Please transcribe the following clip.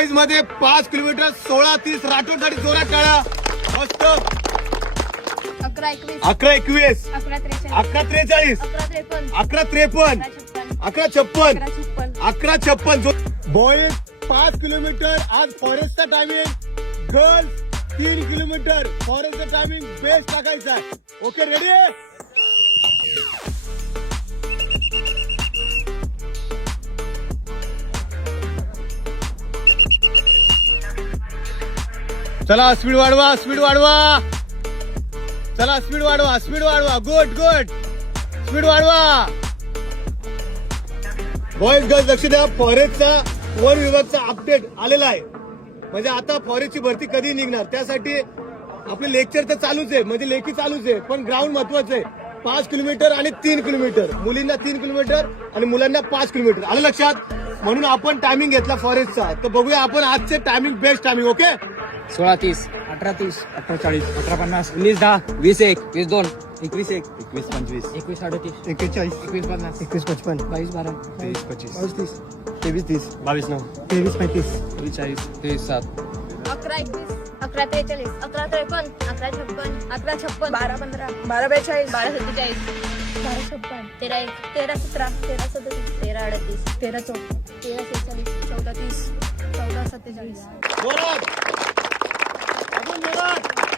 Boys मध्ये 5 kilometre 16:30 राठोडसाठी जोरात टाळा. मस्त. 11-21 11-21 11-43 11-43 11-53 11-53 11-56 बॉईज 5 किलोमीटर आज फॉरेस्टचा टायमिंग. गर्ल्स 3 किलोमीटर फॉरेस्टचा टायमिंग बेस्ट टाकायचा आहे. Okay ready. चला स्पीड वाढवा, स्पीड वाढवा. चला स्पीड वाढवा, स्पीड वाढवा. Good good. स्पीड वाढवा. बॉईज गर्ल्स लक्ष द्या. फॉरेस्टचा वन विभागचा अपडेट आलेला आहे. म्हणजे आता फॉरेस्टची भरती कधी निघणार त्यासाठी आपले लेक्चर तर चालूच आहे, म्हणजे लेखी चालूच आहे, पण ग्राउंड महत्वाचं आहे. 5 किलोमीटर आणि 3 किलोमीटर मुलींना 3 किलोमीटर आणि मुलांना 5 किलोमीटर आलं लक्षात. म्हणून आपण टायमिंग घेतला फॉरेस्टचा. तर बघूया आपण आजचे टायमिंग बेस्ट टायमिंग. ओके 16:30 18:30 18:40 18:50 19:10 20:01 20:02 21:01 21:25 21:38 21:40 21:50 21:55 22:12 22:25 22:30 23:30 22:09 23:35 23:40 23:07 11-21 11-43 11-53 11-56 11-56 12-15 12-42 12-47 12-56 13-1 13-17 13-37 13-38 13-34 13-46 14-30 14-47 जोरात. अजून जोरात.